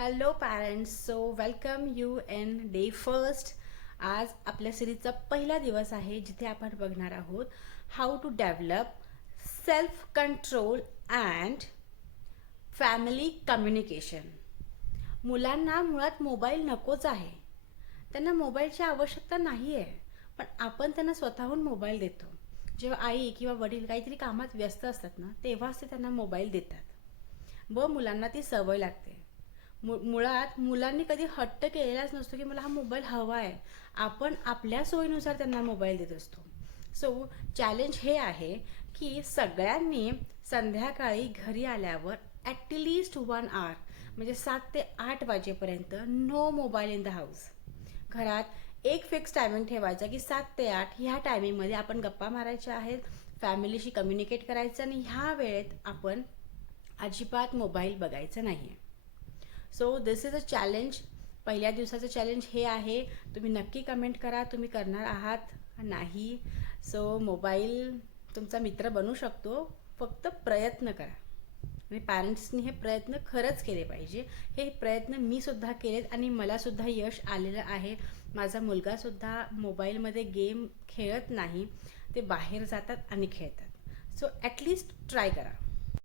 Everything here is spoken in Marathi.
Hello parents, so welcome you in day first. आज आपल्या सिरीजचा पहिला दिवस आहे जिथे आपण बघणार आहोत how to develop self control and family communication. मुलांना मुळात मोबाईल नकोच आहे, त्यांना मोबाईलची आवश्यकता नाही आहे, पण आपण त्यांना स्वतःहून मोबाईल देतो. जेव्हा आई किंवा वडील काहीतरी कामात व्यस्त असतात ना, तेव्हाच ते त्यांना मोबाईल देतात व मुलांना ती सवय लागते. मुळात मुलांनी कधी हट्ट केलेलाच नसतो की मला हा मोबाईल हवा आहे. आपण आपल्या सोयीनुसार त्यांना मोबाईल देत असतो. सो चॅलेंज हे आहे की सगळ्यांनी संध्याकाळी घरी आल्यावर ॲटलिस्ट 1 आवर म्हणजे 7 ते 8 वाजेपर्यंत no mobile in the house. घरात एक फिक्स टायमिंग ठेवायचा की 7 ते 8 ह्या टायमिंगमध्ये आपण गप्पा मारायच्या आहेत, फॅमिलीशी कम्युनिकेट करायचं आणि ह्या वेळेत आपण अजिबात मोबाईल बघायचा नाही आहे. So this is a challenge. पहिल्या दिवसाचं चॅलेंज हे आहे. तुम्ही नक्की कमेंट करा तुम्ही करणार आहात नाही. सो मोबाईल तुमचा मित्र बनू शकतो, फक्त प्रयत्न करा. आणि पॅरेंट्सनी हे प्रयत्न खरंच केले पाहिजे. हे प्रयत्न मी सुद्धा केलेत आणि मलासुद्धा यश आलेलं आहे. माझा मुलगासुद्धा मोबाईलमध्ये गेम खेळत नाही, ते बाहेर जातात आणि खेळतात. सो ॲटलिस्ट ट्राय करा.